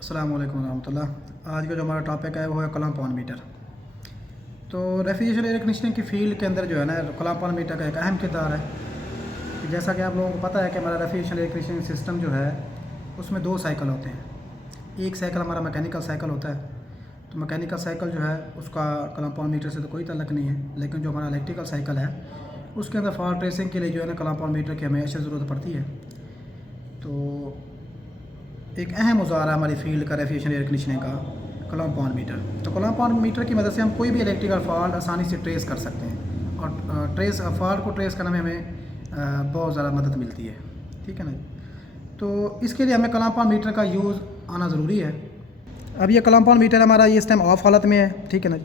अस्सलाम वालेकुम रहमतुल्लाह। आज का जो हमारा टॉपिक है वो है कलम पाउंड मीटर। तो रेफ्रिजरेशन एयर कंडीशनिंग की फील्ड के अंदर जो है ना कलम पाउंड मीटर का एक अहम किरदार है कि जैसा कि आप लोगों को पता है कि हमारा रेफ्रिजरेशन एयर कंडीशनिंग सिस्टम जो है उसमें दो साइकिल होते हैं। एक साइकिल हमारा मैकेनिकल साइकिल होता है, तो मैकेनिकल साइकिल जो है उसका कलम पाउंड मीटर से तो कोई ताल्लुक नहीं है, लेकिन जो हमारा इलेक्ट्रिकल साइकिल है उसके अंदर फॉल्ट ट्रेसिंग के लिए जो है ना कलम पाउंड मीटर की हमें अशद ज़रूरत पड़ती है। तो एक अहम औजार है हमारी फील्ड का रेफ्रिजरेशन एयर कंडीशनिंग का कलम पाउंड मीटर। तो कलम पाउंड मीटर की मदद से हम कोई भी इलेक्ट्रिकल फॉल्ट आसानी से ट्रेस कर सकते हैं और फॉल्ट को ट्रेस करने में हमें बहुत ज़्यादा मदद मिलती है। ठीक है ना। तो इसके लिए हमें कलम पाउंड मीटर का यूज़ आना ज़रूरी है। अब ये कलम पाउंड मीटर हमारा इस टाइम ऑफ हालत में है। ठीक है ना।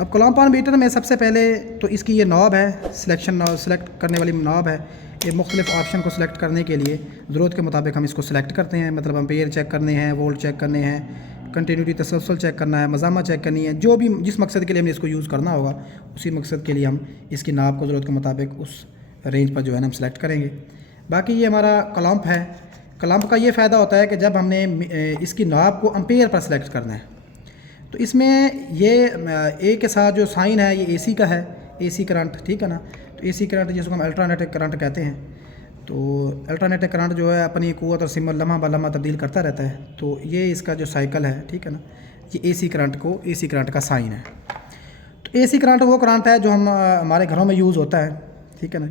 अब कलम पाउंड मीटर में सबसे पहले तो इसकी ये नॉब है, सेलेक्ट करने वाली नॉब है। ये मुख्तलिफ़ ऑप्शन को सिलेक्ट करने के लिए ज़रूरत के मुताबिक हम इसको सिलेक्ट करते हैं। मतलब एम्पेयर चेक करने हैं, वोल्ट चेक करने हैं, कंटिन्यूटी तसलसल चेक करना है, मज़ामा चेक करनी है। जो भी जिस मकसद के लिए हमने इसको यूज़ करना होगा उसी मकसद के लिए हम इसकी नाप को ज़रूरत के मुताबिक उस रेंज पर जो है ना हम सेलेक्ट करेंगे। बाकी ये हमारा क्लैंप है। क्लैंप का ये फ़ायदा होता है कि जब हमने इसकी नाप को एम्पेयर पर सेलेक्ट करना है तो इसमें ये ए के साथ जो साइन है ये एसी का है, एसी करंट। ठीक है ना। तो एसी करंट जिसको हम अल्टरनेटिव करंट कहते हैं। तो अल्टरनेटिव करंट जो है अपनी क़ुव्वत और सिमत लम्हा ब लम्हा तब्दील करता रहता है। तो ये इसका जो साइकिल है, ठीक है ना, ये एसी करंट का साइन है। तो एसी करंट वो करंट है जो हम हमारे घरों में यूज़ होता है। ठीक है ना।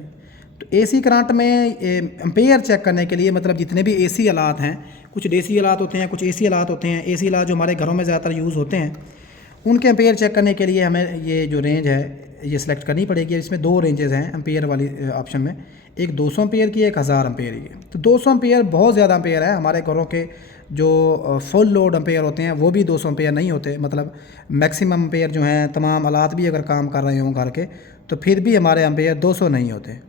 तो एसी करंट में एम्पेयर चेक करने के लिए मतलब जितने भी एसी आलात हैं, कुछ डीसी आलात होते हैं, कुछ एसी आलात होते हैं। एसी आलात जो हमारे घरों में ज़्यादातर यूज़ होते हैं उनके एम्पेयर चेक करने के लिए हमें ये जो रेंज है ये सिलेक्ट करनी पड़ेगी। इसमें दो रेंजेस हैं एम्पेयर वाली ऑप्शन में, एक 200 एम्पेयर की, एक 1000 एम्पेयर की। तो 200 एम्पेयर बहुत ज़्यादा एम्पेयर है। हमारे घरों के जो फुल लोड एम्पेयर होते हैं वो भी 200 एम्पेयर नहीं होते। मतलब मैक्सिमम एम्पेयर जो हैं तमाम आलात भी अगर काम कर रहे हों घर के तो फिर भी हमारे एम्पेयर 200 नहीं होते।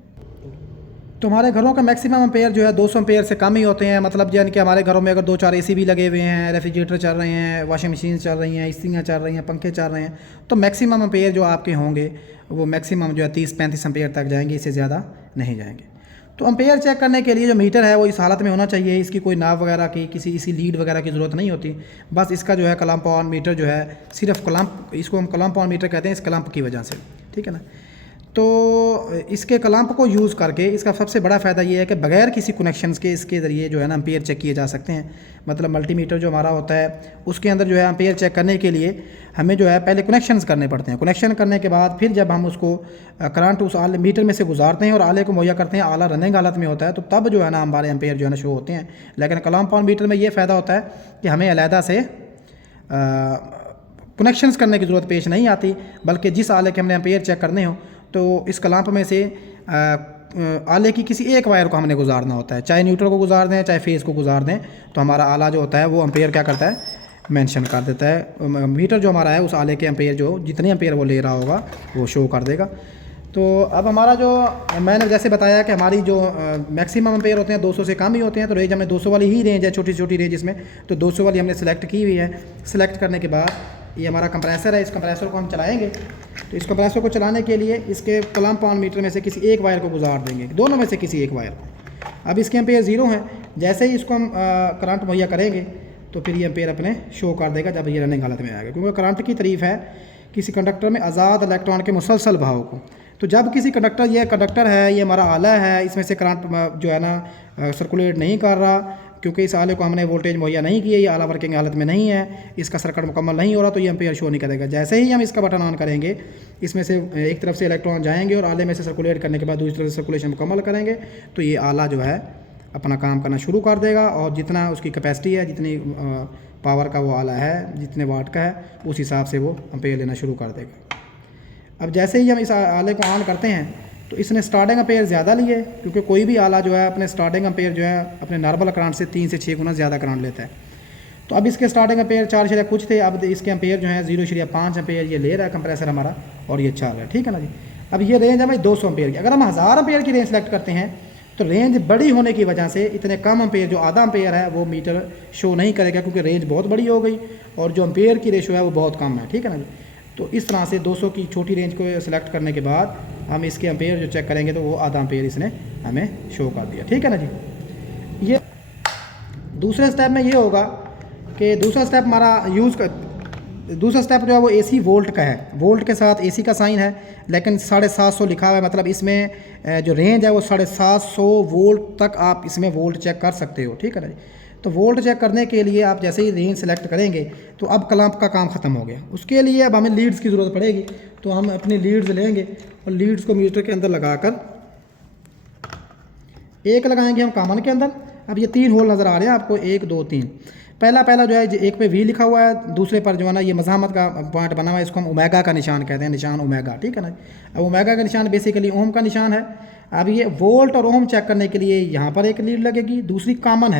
तो हमारे घरों का मैक्सिमम एम्पेयर जो है 200 एम्पेयर से कम ही होते हैं। मतलब यानी कि हमारे घरों में अगर 2-4 एसी भी लगे हुए हैं, रेफ्रिजरेटर चल रहे हैं, वॉशिंग मशीन चल रही हैं, इस्त्रियाँ चल रही हैं, पंखे चल रहे हैं, तो मैक्सिमम एम्पेयर जो आपके होंगे वो मैक्सिमम जो है 30-35 एम्पेयर तक जाएंगे, इससे ज़्यादा नहीं जाएंगे। तो एम्पेयर चेक करने के लिए जो मीटर है वो इस हालत में होना चाहिए। इसकी कोई नाप वगैरह की, इसी लीड वगैरह की ज़रूरत नहीं होती। बस इसका जो है कलम पाउंड मीटर जो है सिर्फ क्लैंप, इसको हम कलम पाउंड मीटर कहते हैं इस क्लैंप की वजह से। ठीक है ना। तो इसके क्लैंप को यूज़ करके इसका सबसे बड़ा फ़ायदा ये है कि बगैर किसी कनेक्शंस के इसके ज़रिए जो है ना एम्पेयर चेक किए जा सकते हैं। मतलब मल्टीमीटर जो हमारा होता है उसके अंदर जो है एम्पेयर चेक करने के लिए हमें जो है पहले कनेक्शंस करने पड़ते हैं। कनेक्शन करने के बाद फिर जब हम उसको करंट उस आले मीटर में से गुजारते हैं और आले को मुहैया करते हैं, आला रनिंग हालत में होता है, तो तब जो है ना हमारे एम्पेयर जो है ना शो होते हैं। लेकिन कलम पाउंड मीटर में ये फ़ायदा होता है कि हमें अलहदा से कनेक्शंस करने की ज़रूरत पेश नहीं आती, बल्कि जिस आले के हमने एम्पेयर चेक करने हो तो इस क्लैंप में से आले की किसी एक वायर को हमने गुजारना होता है, चाहे न्यूट्रल को गुजार दें चाहे फेस को गुजार दें, तो हमारा आला जो होता है वो एम्पेयर क्या करता है, मेंशन कर देता है। मीटर जो हमारा है उस आले के एम्पेयर जो जितने एम्पेयर वो ले रहा होगा वो शो कर देगा। तो अब हमारा जो मैंने जैसे बताया कि हमारी जो मैक्सिमम एम्पेयर होते हैं 200 से कम ही होते हैं, तो रेंज हमें 200 वाली ही रेंज है, छोटी छोटी रेंज इसमें। तो 200 वाली हमने सेलेक्ट की हुई है। सेलेक्ट करने के बाद ये हमारा कंप्रेसर है, इस कंप्रेसर को हम चलाएंगे। तो इस कंप्रेसर को चलाने के लिए इसके कलम पाउंड मीटर में से किसी एक वायर को गुजार देंगे, दोनों में से किसी एक वायर को। अब इसके एम्पेयर 0 हैं। जैसे ही इसको हम करंट मुहैया करेंगे तो फिर ये एम्पेयर अपने शो कर देगा जब ये रनिंग हालत में आएगा, क्योंकि करंट की तारीफ है किसी कंडक्टर में आज़ाद इलेक्ट्रॉन के मुसलसल बहाव को। तो जब किसी कंडक्टर, ये कंडक्टर है, ये हमारा आला है, इसमें से करंट जो है ना सर्कुलेट नहीं कर रहा, क्योंकि इस आले को हमने वोल्टेज मुहैया नहीं किया, ये आला वर्किंग हालत में नहीं है, इसका सर्किट मुकम्मल नहीं हो रहा, तो ये एम्पेयर शो नहीं करेगा। जैसे ही हम इसका बटन ऑन करेंगे, इसमें से एक तरफ से इलेक्ट्रॉन जाएंगे और आले में से सर्कुलेट करने के बाद दूसरी तरफ से सर्कुलेशन मुकम्मल करेंगे, तो ये आला जो है अपना काम करना शुरू कर देगा। और जितना उसकी कैपेसिटी है, जितनी पावर का वो आला है, जितने वाट का है, उस हिसाब से वो एम्पेयर लेना शुरू कर देगा। अब जैसे ही हम इस आले को ऑन करते हैं तो इसने स्टार्टिंग एम्पेयर ज़्यादा लिए, क्योंकि कोई भी आला जो है अपने स्टार्टिंग एम्पेयर जो है अपने नॉर्मल करंट से 3 से 6 गुना ज़्यादा करंट लेता है। तो अब इसके स्टार्टिंग एम्पेयर 4 कुछ थे, अब इसके एम्पेयर जो है 0.5 एम्पेयर ये ले रहा है कंप्रेसर हमारा, और ये चल रहा है। ठीक है ना जी। अब ये रेंज है भाई 200 एम्पेयर की। अगर हम 1000 एम्पेयर की रेंज सेलेक्ट करते हैं तो रेंज बड़ी होने की वजह से इतने कम एम्पेयर, जो आधा एम्पेयर है वो मीटर शो नहीं करेगा, क्योंकि रेंज बहुत बड़ी हो गई और जो एम्पेयर की रेशो है वो बहुत कम है। ठीक है ना जी। तो इस तरह से 200 की छोटी रेंज को सिलेक्ट करने के बाद हम इसके एम्पेयर जो चेक करेंगे तो वो आधा एम्पेयर इसने हमें शो कर दिया। ठीक है ना जी। ये दूसरे स्टेप में ये होगा कि दूसरा स्टेप हमारा दूसरा स्टेप जो है वो AC वोल्ट का है। वोल्ट के साथ AC का साइन है, लेकिन 750 लिखा हुआ है, मतलब इसमें जो रेंज है वो 750 वोल्ट तक आप इसमें वोल्ट चेक कर सकते हो, ठीक है ना जी। तो वोल्ट चेक करने के लिए आप जैसे ही रेंज सेलेक्ट करेंगे तो अब क्लैंप का काम ख़त्म हो गया। उसके लिए अब हमें लीड्स की ज़रूरत पड़ेगी, तो हम अपनी लीड्स लेंगे और लीड्स को मीटर के अंदर लगाकर एक लगाएंगे हम कॉमन के अंदर। अब ये 3 होल नज़र आ रहे हैं आपको, 1 2 3। पहला जो है एक पे V लिखा हुआ है, दूसरे पर जो है ना ये मज़ामत का पॉइंट बना हुआ है, इसको हम ओमेगा का निशान कहते हैं, निशान ओमेगा, ठीक है ना। अब ओमेगा का निशान बेसिकली ओम का निशान है। अब ये वोल्ट और ओम चेक करने के लिए यहाँ पर एक लीड लगेगी, दूसरी कॉमन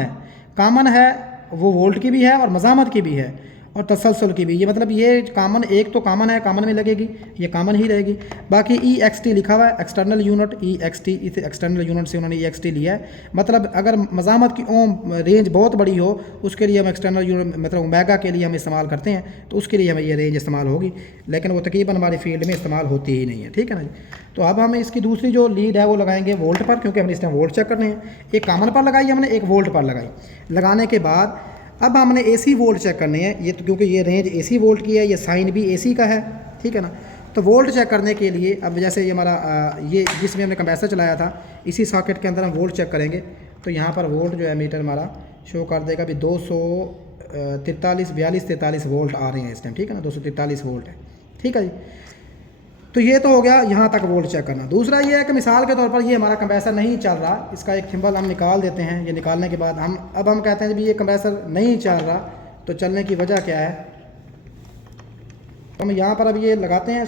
है वो वोल्ट की भी है और मज़ामत की भी है और तसलसल की भी। ये मतलब ये कॉमन, एक तो कॉमन है, कॉमन में लगेगी, ये कॉमन ही रहेगी। बाकी EXT लिखा हुआ है, एक्सटर्नल यूनिट EXT, इस एक्सटर्नल यूनिट से उन्होंने EXT लिया है। मतलब अगर मज़ामत की ओम रेंज बहुत बड़ी हो उसके लिए हम एक्सटर्नल यूनिट मतलब ओमेगा के लिए हम इस्तेमाल करते हैं, तो उसके लिए हमें ये रेंज इस्तेमाल होगी, लेकिन वो तकरीबन हमारी फील्ड में इस्तेमाल होती ही नहीं है, ठीक है ना जी। तो अब हम इसकी दूसरी जो लीड है वो लगाएंगे वोल्ट पर, क्योंकि हमने इस टाइम वोल्ट चेक करने हैं। एक कॉमन पर लगाई हमने, एक वोल्ट पर लगाई। लगाने के बाद अब हमने AC वोल्ट चेक करने हैं, ये तो क्योंकि ये रेंज AC वोल्ट की है, ये साइन भी AC का है, ठीक है ना। तो वोल्ट चेक करने के लिए अब जैसे ये हमारा ये जिसमें हमने कंप्रेसर चलाया था, इसी सॉकेट के अंदर हम वोल्ट चेक करेंगे। तो यहाँ पर वोल्ट जो है मीटर हमारा शो कर देगा भी 243 वोल्ट आ रहे हैं इस टाइम, ठीक है ना, 243 वोल्ट है, ठीक है जी। तो ये तो हो गया यहाँ तक वोल्ट चेक करना। दूसरा ये है कि मिसाल के तौर पर ये हमारा कंप्रेसर नहीं चल रहा, इसका एक थिम्बल हम निकाल देते हैं। ये निकालने के बाद हम कहते हैं भी ये कंप्रेसर नहीं चल रहा, तो चलने की वजह क्या है। तो हम यहाँ पर अब ये लगाते हैं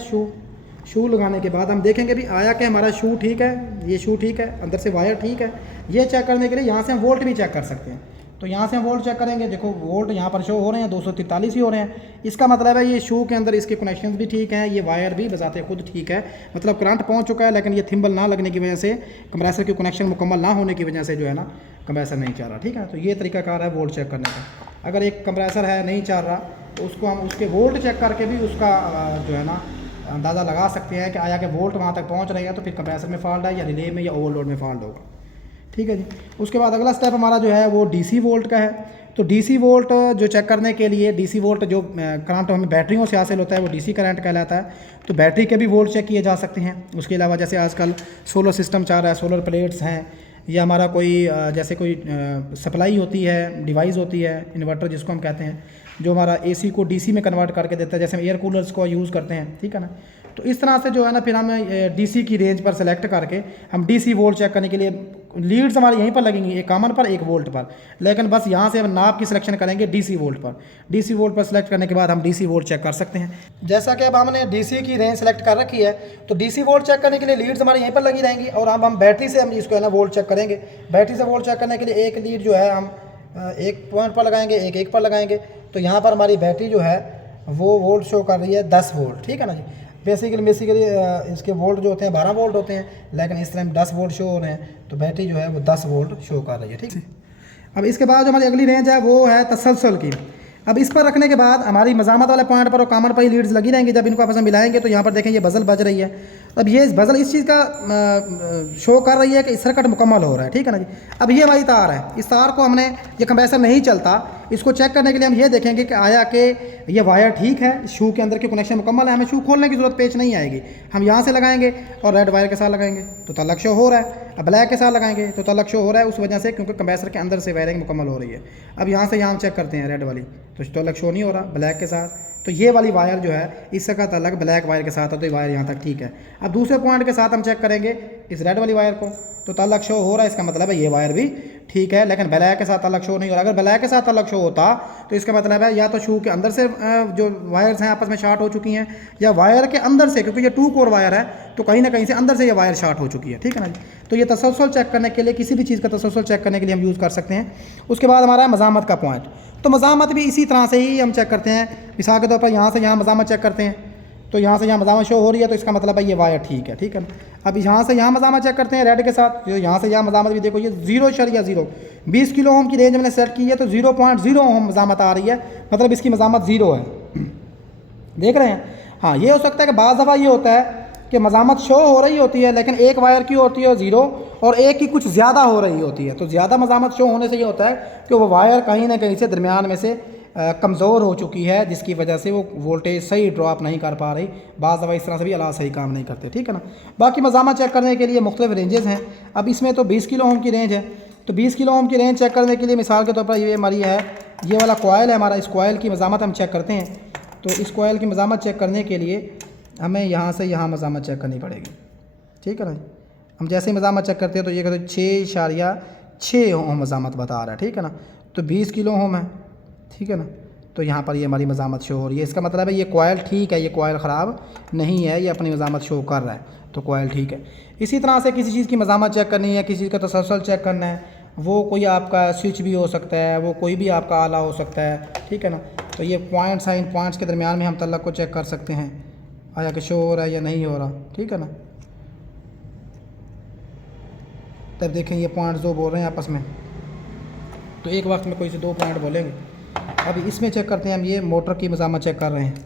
शू लगाने के बाद हम देखेंगे भी आया कि हमारा शू ठीक है, ये शू ठीक है, अंदर से वायर ठीक है। ये चेक करने के लिए यहाँ से हम वोल्ट भी चेक कर सकते हैं। तो यहाँ से हम वोल्ट चेक करेंगे, देखो वोल्ट यहाँ पर शो हो रहे हैं 243 ही हो रहे हैं। इसका मतलब है ये शू के अंदर इसके कनेक्शंस भी ठीक हैं, ये वायर भी बजाते खुद ठीक है, मतलब करंट पहुँच चुका है, लेकिन ये थिम्बल ना लगने की वजह से, कंप्रेसर के कनेक्शन मुकम्मल ना होने की वजह से जो है ना कंप्रेसर नहीं चल रहा, ठीक है। तो ये तरीकाकार है वोल्ट चेक करने का। अगर एक कंप्रेसर है नहीं चल रहा तो उसको हम उसके वोल्ट चेक करके भी उसका जो है ना अंदाज़ा लगा सकते हैं कि आया कि वोल्ट वहाँ तक पहुँच रहे हैं, तो फिर कंप्रेसर में फॉल्ट है या रिले में या ओवरलोड में फॉल्ट होगा, ठीक है जी। उसके बाद अगला स्टेप हमारा जो है वो DC वोल्ट का है। तो DC वोल्ट जो चेक करने के लिए DC वोल्ट जो करंट हमें बैटरियों से हासिल होता है वो DC करंट कहलाता है। तो बैटरी के भी वोल्ट चेक किए जा सकते हैं। उसके अलावा जैसे आजकल सोलर सिस्टम चल रहा है, सोलर प्लेट्स हैं, या हमारा कोई जैसे कोई सप्लाई होती है, डिवाइस होती है, इन्वर्टर जिसको हम कहते हैं, जो हमारा AC को DC में कन्वर्ट करके देता है, जैसे हम एयर कूलर्स को यूज़ करते हैं, ठीक है ना। तो इस तरह से जो है ना फिर हम DC की रेंज पर सेलेक्ट करके हम DC वोल्ट चेक करने के लिए लीड्स हमारी यहीं पर लगेंगी, एक कॉमन पर एक वोल्ट पर, लेकिन बस यहाँ से हम नाप की सिलेक्शन करेंगे DC वोल्ट पर। DC वोल्ट पर सेलेक्ट करने के बाद हम DC वोल्ट चेक कर सकते हैं। जैसा कि अब हमने DC की रेंज सेलेक्ट कर रखी है, तो DC वोल्ट चेक करने के लिए लीड्स हमारी यहीं पर लगी रहेंगी, और अब हम बैटरी से हम इसको है ना वोल्ट चेक करेंगे। बैटरी से वोल्ट चेक करने के लिए एक लीड जो है हम एक पॉइंट पर लगाएंगे, एक पर लगाएंगे। तो यहाँ पर हमारी बैटरी जो है वो वोल्ट शो कर रही है 10 वोल्ट, ठीक है ना जी। बेसिकली इसके वोल्ट जो होते हैं 12 वोल्ट होते हैं, लेकिन इस टाइम 10 वोल्ट शो हो रहे हैं, तो बैटरी जो है वो 10 वोल्ट शो कर रही है, ठीक है। अब इसके बाद जो हमारी अगली रेंज है वो है तसलसल की। अब इस पर रखने के बाद हमारी मज़ामत वाले पॉइंट पर और कॉमन पर ही लीड्स लगी रहेंगी। जब इनको आपस में मिलाएंगे तो यहाँ पर देखें ये बजल बज रही है। अब ये बजल इस चीज़ का शो कर रही है कि सर्किट मुकम्मल हो रहा है, ठीक है ना जी। अब ये हमारी तार है, इस तार को हमने, ये कंप्रेसर नहीं चलता, इसको चेक करने के लिए हम ये देखेंगे कि आया कि ये वायर ठीक है, शू के अंदर के कनेक्शन मुकम्मल है, हमें शू खोलने की ज़रूरत पेश नहीं आएगी। हम यहाँ से लगाएंगे और रेड वायर के साथ लगाएंगे तो तलक शो हो रहा है। अब ब्लैक के साथ लगाएंगे तो तलक शो हो रहा है, उस वजह से क्योंकि कंप्रेसर के अंदर से वायरिंग मुकम्मल हो रही है। अब यहाँ से हम चेक करते हैं रेड वाली, तो तलक शो नहीं हो रहा। ब्लैक के साथ, तो ये वाली वायर जो है इसका तलक ब्लैक वायर के साथ है, तो ये वायर यहाँ तक ठीक है। अब दूसरे पॉइंट के साथ हम चेक करेंगे इस रेड वाली वायर को, तो तलक शो हो रहा है, इसका मतलब है ये वायर भी ठीक है, लेकिन ब्लैक के साथ तलक शो नहीं हो रहा। अगर ब्लैक के साथ तलक शो होता तो इसका मतलब है या तो शू के अंदर से जो वायर्स हैं आपस में शॉर्ट हो चुकी हैं, या वायर के अंदर से, क्योंकि ये 2 कोर वायर है तो कहीं ना कहीं से अंदर से ये वायर शॉर्ट हो चुकी है, ठीक है ना जी। तो ये तसलसल चेक करने के लिए, किसी भी चीज़ का तसलसल चेक करने के लिए हम यूज़ कर सकते हैं। उसके बाद हमारा है मज़ामत का पॉइंट। तो मज़ामत भी इसी तरह से ही हम चेक करते हैं। मिसाल के तौर पर यहाँ से यहाँ मज़ामत चेक करते हैं, तो यहाँ से यहाँ मज़ामत शो हो रही है, तो इसका मतलब है ये वायर ठीक है, ठीक है ना। अब यहाँ से यहाँ मज़ामत चेक करते हैं रेड के साथ, तो यहाँ से यहाँ मज़ामत भी देखो ये 0.0 20 किलो ओम की रेंज मैंने सेट की है, तो 0.0 ओम मज़ामत आ रही है, मतलब इसकी मज़ामत 0 है। देख रहे हैं। हाँ, ये हो सकता है कि बाज़ दफ़ा ये होता है कि मज़ामत शो हो रही होती है, लेकिन एक वायर की होती है 0 और एक की कुछ ज़्यादा हो रही होती है। तो ज़्यादा मज़ामत शो होने से ये होता है कि वो वायर कहीं ना कहीं से दरमियान में से कमज़ोर हो चुकी है, जिसकी वजह से वो वोल्टेज सही ड्रॉप नहीं कर पा रही। बाज़ दफ़ा इस तरह से भी अलार्म सही काम नहीं करते, ठीक है ना। बाकी मज़ामत चेक करने के लिए मुख्तलिफ रेंजेस हैं। अब इसमें तो 20 किलो ओम की रेंज है, तो 20 किलो ओम की रेंज चेक करने के लिए मिसाल के तौर पर ये हमारी है, ये वाला कोयल है हमारा, इस कोयल की मज़ामत हम चेक करते हैं। तो इस कोयल की मज़ामत चेक करने के लिए हमें यहाँ से यहाँ मज़ामत चेक करनी पड़ेगी, ठीक है ना। हम जैसे ही मज़ामत चेक करते हैं तो ये कहते 6.6 ओम मज़ामत बता रहा है, ठीक है ना। तो 20 किलो ओम है, ठीक है ना। तो यहाँ पर ये हमारी मज़ामत शो हो रही है, इसका मतलब है ये कोयल ठीक है, ये कोयल ख़राब नहीं है, ये अपनी मज़ामत शो कर रहा है, तो कोयल ठीक है। इसी तरह से किसी चीज़ की मज़ामत चेक करनी है, किसी चीज़ का तसलसल चेक करना है, वो कोई आपका स्विच भी हो सकता है, वो कोई भी आपका आला हो सकता है, ठीक है ना। तो ये पॉइंट साइन पॉइंट्स के दरमियान में हम तल्लक को चेक कर सकते हैं, आया कि शो हो रहा है या नहीं हो रहा, ठीक है ना। तब देखें ये पॉइंट्स दो बोल रहे हैं आपस में, तो एक वक्त में कोई से दो पॉइंट बोलेंगे। अभी इसमें चेक करते हैं हम, ये मोटर की मज़ामत चेक कर रहे हैं।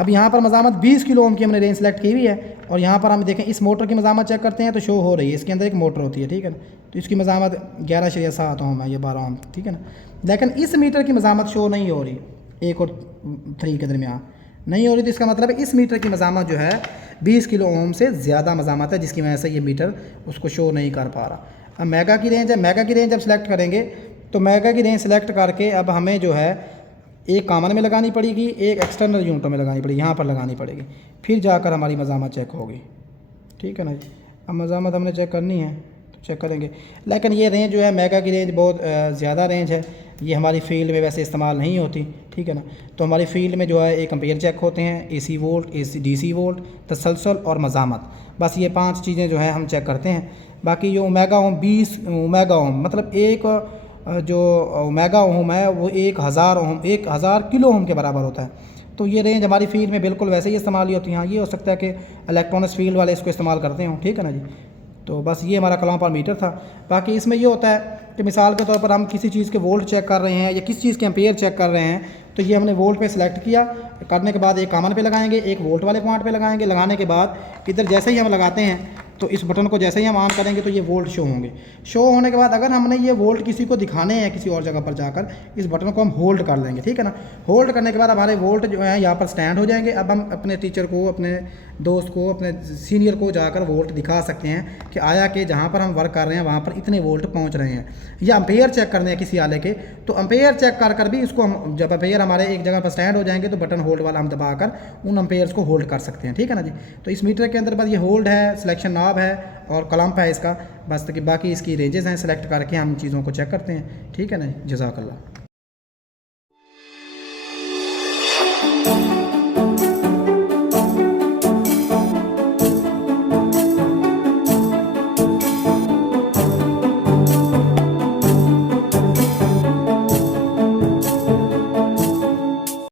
अब यहाँ पर मज़ामत 20 किलो ओम की हमने रेंज सेलेक्ट की हुई है, और यहाँ पर हम देखें इस मोटर की मज़ामत चेक करते हैं तो शो हो रही है, इसके अंदर एक मोटर होती है, ठीक है ना। तो इसकी मज़ामत 11.7 ओम है, ये 12 ओम, ठीक है ना। लेकिन इस मीटर की मज़ामत शो नहीं हो रही, 1 और 3 के दरमियान नहीं हो रही। तो इसका मतलब है इस मीटर की मज़ामत जो है 20 किलो ओम से ज़्यादा मज़ामत है, जिसकी वजह से ये मीटर उसको शो नहीं कर पा रहा। अब मेगा की रेंज है, मेगा की रेंज जब सेलेक्ट करेंगे तो मेगा की रेंज सेलेक्ट करके अब हमें जो है एक कॉमन में लगानी पड़ेगी, एक एक्सटर्नल यूनिटों में लगानी पड़ेगी, यहाँ पर लगानी पड़ेगी, फिर जाकर हमारी मज़ामत चेक होगी, ठीक है ना जी। अब मज़ामत हमने चेक करनी है तो चेक करेंगे। लेकिन ये रेंज जो है मेगा की रेंज बहुत ज़्यादा रेंज है, ये हमारी फील्ड में वैसे इस्तेमाल नहीं होती, ठीक है ना। तो हमारी फील्ड में जो है एक एम्पेयर चेक होते हैं, AC वोल्ट, DC वोल्ट, तसलसल और मज़ामत, बस ये 5 चीज़ें जो है हम चेक करते हैं। बाकी जो ओमेगा ओम 20 ओमेगा ओम मतलब एक जो ओमेगा ओम है वो 1000 किलो ओम के बराबर होता है। तो ये रेंज हमारी फील्ड में बिल्कुल वैसे ही इस्तेमाल ही होती है। हाँ, ये हो सकता है कि इलेक्ट्रॉनिक्स फील्ड वाले इसको इस्तेमाल करते हों, ठीक है ना जी। तो बस ये हमारा कलम पर मीटर था। बाकी इसमें ये होता है कि मिसाल के तौर पर हम किसी चीज़ के वोल्ट चेक कर रहे हैं या किसी चीज़ के एम्पेयर चेक कर रहे हैं, तो ये हमने वोल्ट पे सिलेक्ट किया, करने के बाद एक कॉमन पे लगाएंगे, एक वोल्ट वाले पॉइंट पे लगाएंगे। लगाने के बाद इधर जैसे ही हम लगाते हैं तो इस बटन को जैसे ही हम ऑन करेंगे तो ये वोल्ट शो होंगे। शो होने के बाद अगर हमने ये वोल्ट किसी को दिखाने हैं किसी और जगह पर जाकर, इस बटन को हम होल्ड कर लेंगे, ठीक है ना। होल्ड करने के बाद हमारे वोल्ट जो है यहाँ पर स्टैंड हो जाएंगे। अब हम अपने टीचर को, अपने दोस्त को, अपने सीनियर को जाकर वोल्ट दिखा सकते हैं कि आया कि जहाँ पर हम वर्क कर रहे हैं वहाँ पर इतने वोल्ट पहुँच रहे हैं। या अम्पेयर चेक करने हैं किसी आले के, तो अम्पेयर चेक कर भी इसको हम, जब अम्पेयर हमारे एक जगह पर स्टैंड हो जाएंगे तो बटन होल्ड वाला हम दबाकर उन अम्पेयर्स को होल्ड कर सकते हैं, ठीक है ना जी। तो इस मीटर के अंदर बस ये होल्ड है, सिलेक्शन नॉब है और क्लैंप है इसका, बस। बाकी इसकी रेंजेस हैं, सेलेक्ट करके हम चीज़ों को चेक करते हैं, ठीक है ना। जज़ाकल्लाह।